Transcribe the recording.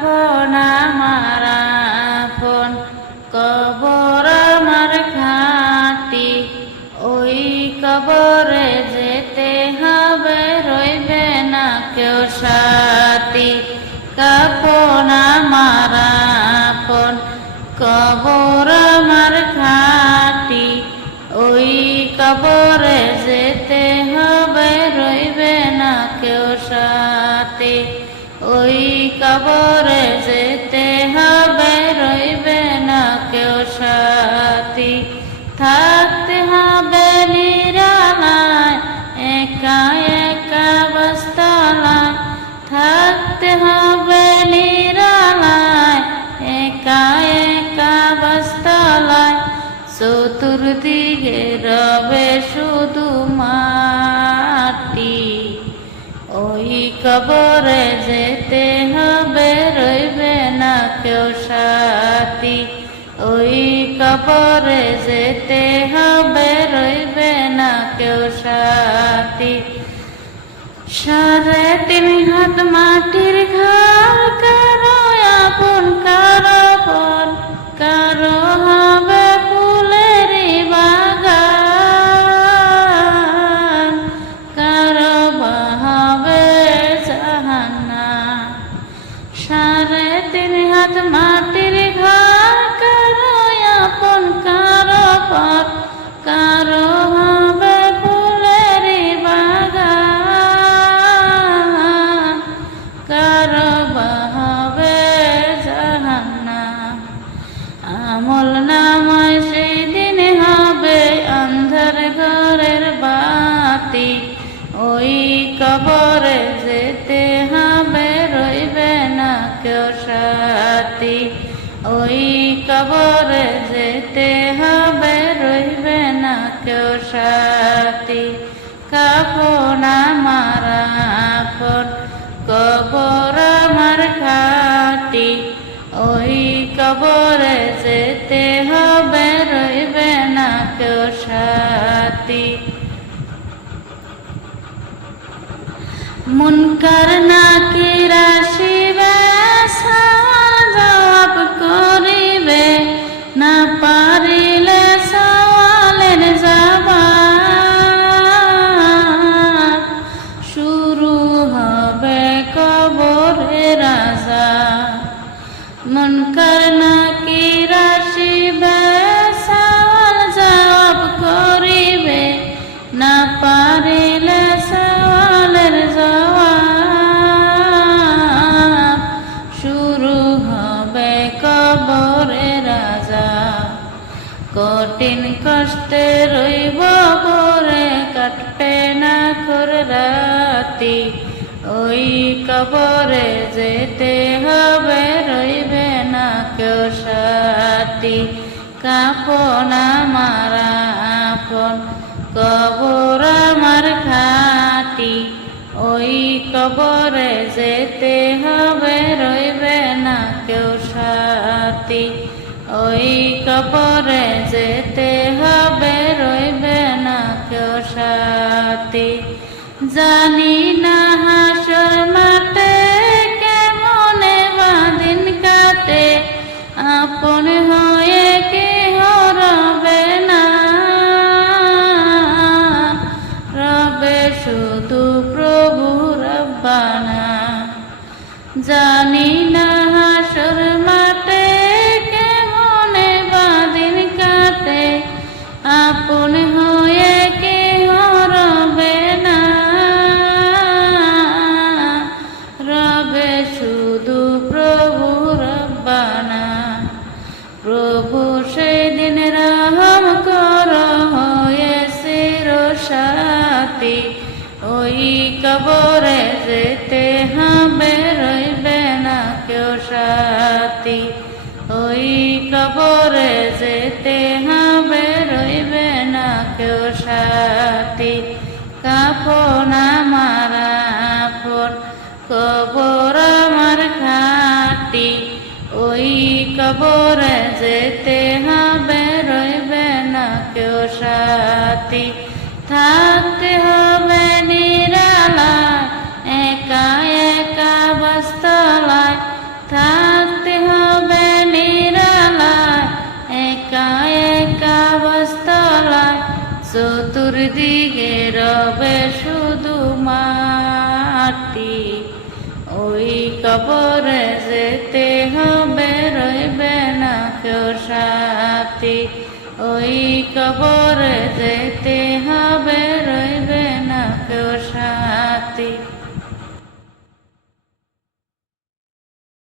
কাফন আমার যেতে হবে, রইবে না কেউ সাথী। থাকতে হবে নিরালায়, একা একা বস্তালায়। থাকতে হবে নিরালায়, একা একা বস্তালায়। চতুর্দিকে রবে শুধু মাটি। ওই কবরে যেতে হবে, রইবে না কেউ সাথী। ওই কবরে যেতে হবে, রইবে না কেউ সাথী। সাড়ে তিন হাত মাটির ঘর বাতি ওই কবরে যেতে হবে, রইবে না কেউ সাথী। ওই কবরে যেতে হবে, রইবে না কেউ সাথী। কাপন আমার আপন, কবর আমার খাটি ওই কবরে যেতে হবে মুনকার নাকি রাশিবে জবাব করিবে? না পারিলে সওয়ালের জবাব। শুরু হবে কবরে রাজা মুনকার কঠিন কষ্টে রইব বরে কাটবে না খর রাতি। ওই কবরে যেতে হবে, রইবে না কেউ সাথী। কাপন আমার আপন, কবর আমার খাটি ওই কবরে যেতে হবে, রইবে না কেউ সাথী। ওই কবরে জানি না হাসর মাঠে কেমনে বাদিন কাটে আপন হয়ে কে রবে না? রবে শুধু প্রভু রব্বানা জানি না সাথী, ওই কবরে যেতে হবে রইবে না কেউ সাথী। ওই কবরে যেতে হবে রইবে না কেউ সাথী। কাপন আমার আপন, কবর আমার খাটি। ওই কবরে যেতে হবে রইবে না কেউ সাথী। থাকতে হবে নিরালায় একা একা বস্তলায় থাকতে হবে নিরালায় একা একা বস্তলায় চতুর্দিকে রবে শুধু মাটি ওই কবরে যেতে হবে রইবে না কেউ সাথী ওই কবর যেতে হবে রইব